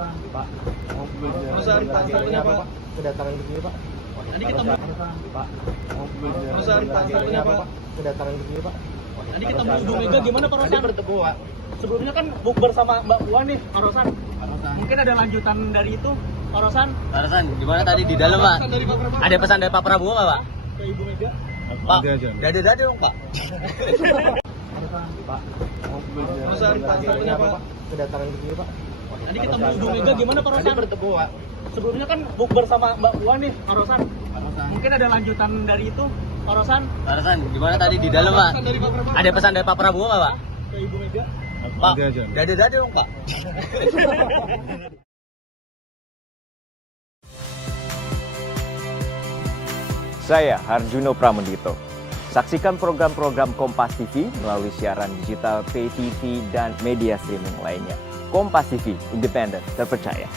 Pak, Perusahaan Pak, satunya Pak. kedatangan begini Pak. Tadi kita Pak, perusahaan Pak, satunya Pak. kedatangan begini Pak. Tadi kita mau Ibu Mega gimana Pak Tadi Rosan? bertemu Pak. Sebelumnya kan bukber sama Mbak Puan nih, Pak Rosan. Mungkin ada lanjutan dari itu, Pak Rosan? Pak Rosan, gimana tadi di dalam Pak? Pesan dari Pak Prabowo Ada pesan dari Pak Prabowo nggak Pak? ke Ibu Mega. Pak, dada-dada dong Pak. Pak, Perusahaan Pak, satunya Pak. kedatangan begini Pak. Tadi kita mau Ibu Mega gimana Pak Tadi Rosan? bertemu Pak. Sebelumnya kan bukber sama Mbak Puan nih, Pak Rosan. Mungkin ada lanjutan dari itu, Pak Rosan? Pak Rosan, gimana tadi di dalam Pak? Pesan dari Pak Prabowo Ada pesan dari Pak Prabowo nggak Pak? ke Ibu Mega. Pak, dada-dada dong Pak. Saya Harjuno Pramendito. Saksikan program-program Kompas TV melalui siaran digital, pay TV, dan media streaming lainnya. Kompas TV, independen, terpercaya.